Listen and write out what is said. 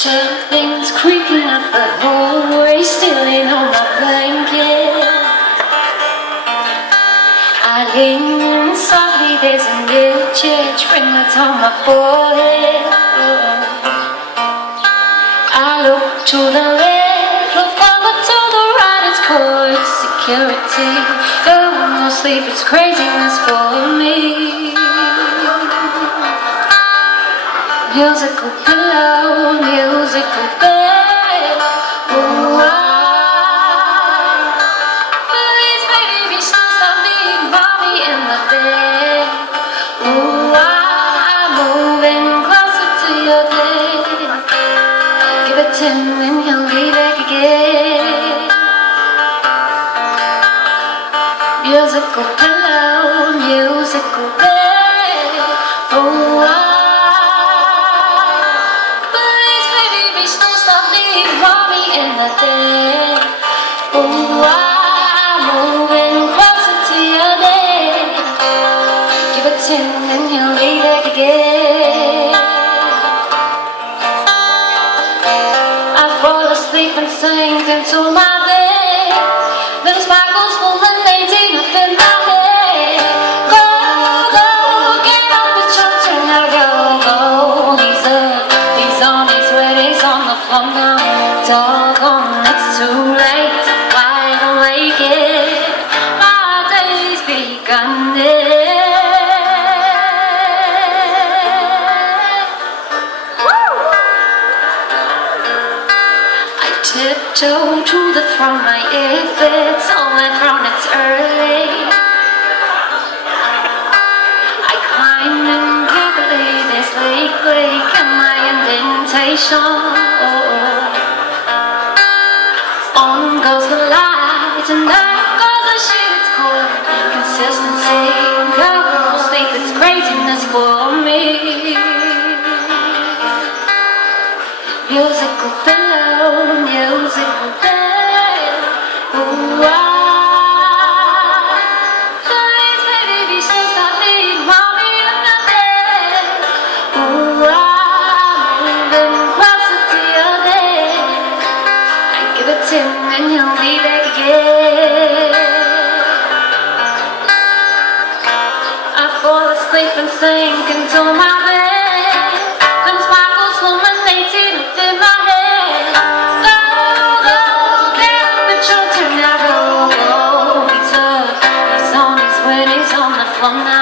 Something's creeping up the hallway, stealing on my blanket. I lean in softly, there's a little church ringlet on my forehead. I look to the left, look over to the right, it's court security. Oh, no sleep, it's craziness for me. Musical pillow, musical bed. Ooh, please, baby, still stop me, mommy in the bed. Ooh, I'm moving closer to your bed. Give it to me and he'll be back again. Musical pillow, musical bed. Ooh, in the day. Ooh, I'm moving closer to your day. Give it to him and he'll be back again. I fall asleep and sink into my bed. Little sparkles fulminating up in my head. Go, go, get up, it's your turn now. Go, go, he's on his way, he's on the floor now. Doggone, it's too late, wide awake, my day's begun. I tiptoe to the throne, my if it's on the throne, it's early. I climb in carefully, this lake and my indentation. On goes the light and out goes the shit, it's called consistency. No sleep, it's craziness for me. Musical pillow, musical bed. Ooh, please, baby, still stop me, mommy in the bed. Ooh, I'm moving closer to your bed. Give it to him and he'll be back again. I fall asleep and sink into my bed. Them sparkles fulminating up in my head. Go, go, get up, it's your turn now. Go, go, he's on his way, he's on the floor now.